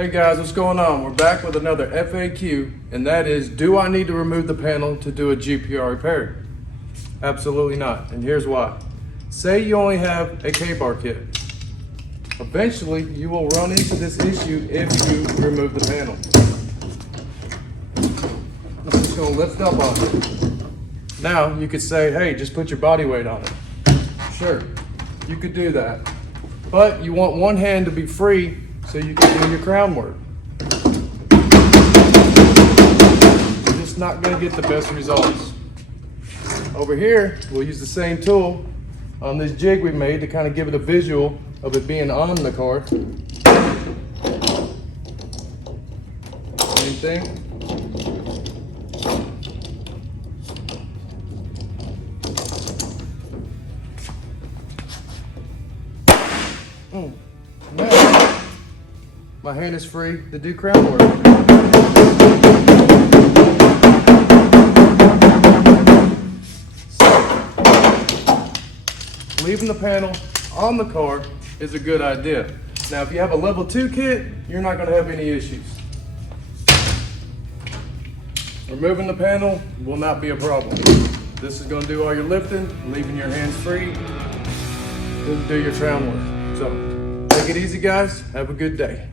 Hey guys, what's going on? We're back with another FAQ, and that is, do I need to remove the panel to do a GPR repair? Absolutely not, and here's why. Say you only have a K-bar kit. Eventually, you will run into this issue if you remove the panel. I'm just gonna lift up on it. Now, you could say, hey, just put your body weight on it. Sure, you could do that. But you want one hand to be free so you can do your crown work. You're just not going to get the best results. Over here, we'll use the same tool on this jig we made to kind of give it a visual of it being on the car. Same thing. Now, my hand is free to do crown work. So, leaving the panel on the car is a good idea. Now, if you have a level 2 kit, you're not going to have any issues. Removing the panel will not be a problem. This is going to do all your lifting, leaving your hands free to do your crown work. So, take it easy, guys. Have a good day.